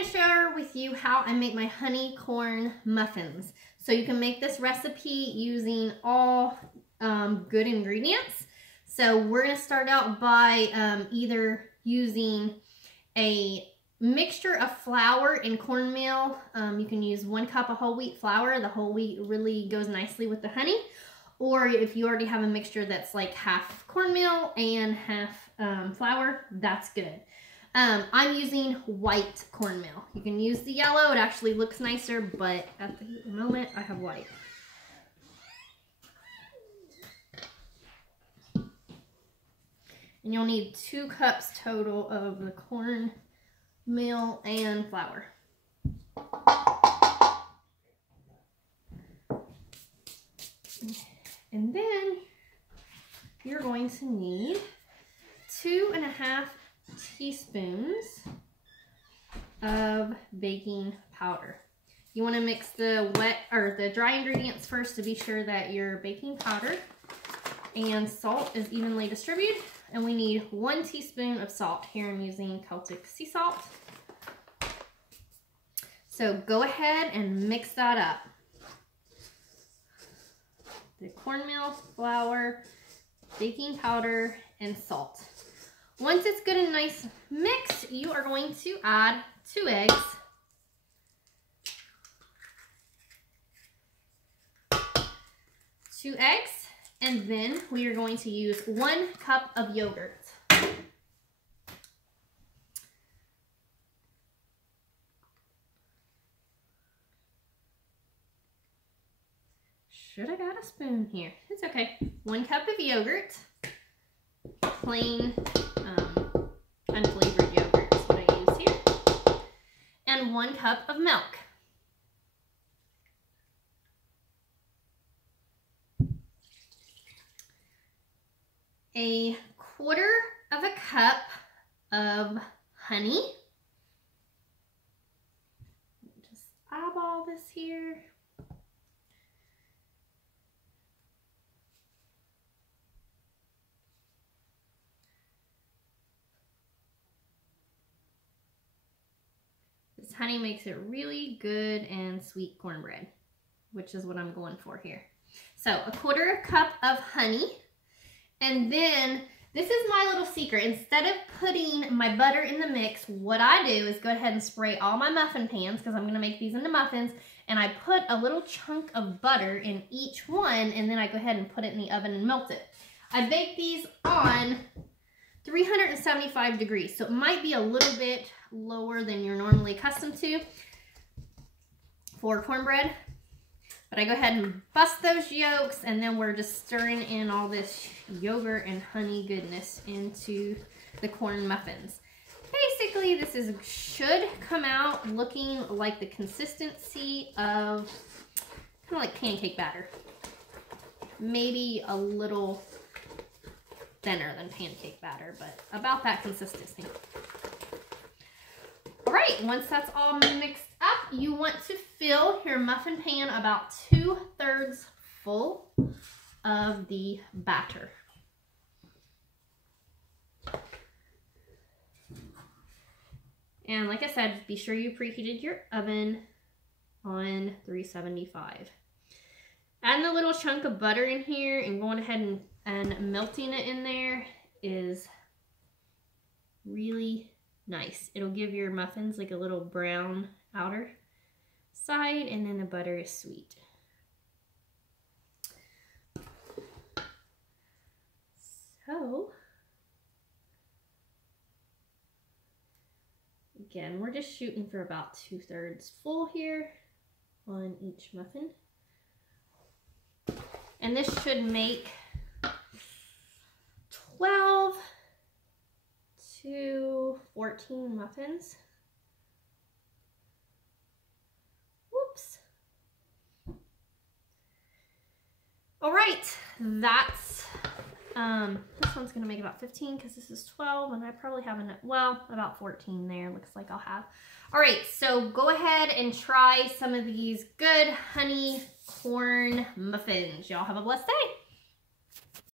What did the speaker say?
going to share with you how I make my honey corn muffins. So you can make this recipe using all good ingredients. So we're going to start out by either using a mixture of flour and cornmeal. You can use 1 cup of whole wheat flour. The whole wheat really goes nicely with the honey. Or if you already have a mixture that's like half cornmeal and half flour, that's good. I'm using white cornmeal. You can use the yellow, it actually looks nicer, but at the moment I have white. And you'll need 2 cups total of the cornmeal and flour. And then you're going to need 2.5 teaspoons of baking powder. You want to mix the wet or the dry ingredients first to be sure that your baking powder and salt is evenly distributed. And we need 1 teaspoon of salt. Here I'm using Celtic sea salt. So go ahead and mix that up. The cornmeal, flour, baking powder, and salt. Once it's good and nice mixed, you are going to add 2 eggs. 2 eggs, and then we are going to use 1 cup of yogurt. Should have got a spoon here. It's okay. 1 cup of yogurt. Plain, unflavored yogurt is what I use here. And 1 cup of milk. A 1/4 of a cup of honey. Just eyeball this here. This honey makes it really good and sweet cornbread, which is what I'm going for here. So a 1/4 cup of honey. And then this is my little secret. Instead of putting my butter in the mix, what I do is go ahead and spray all my muffin pans, because I'm going to make these into muffins, and I put a little chunk of butter in each one, and then I go ahead and put it in the oven and melt it. I bake these on 375 degrees, so it might be a little bit lower than you're normally accustomed to for cornbread. But I go ahead and bust those yolks, and then we're just stirring in all this yogurt and honey goodness into the corn muffins. Basically, this should come out looking like the consistency of kind of like pancake batter. Maybe a little thinner than pancake batter, but about that consistency. All right, once that's all mixed up, you want to fill your muffin pan about 2/3 full of the batter. And like I said, be sure you preheated your oven on 375. Adding a little chunk of butter in here and going ahead and melting it in there is really nice. It'll give your muffins like a little brown outer side, and then the butter is sweet. So again, we're just shooting for about 2/3 full here on each muffin. And this should make 12 to 14 muffins. Whoops. All right, that's, this one's gonna make about 15 because this is 12, and I probably have enough, well, about 14 there, looks like I'll have. All right, so go ahead and try some of these good honey corn muffins. Y'all have a blessed day.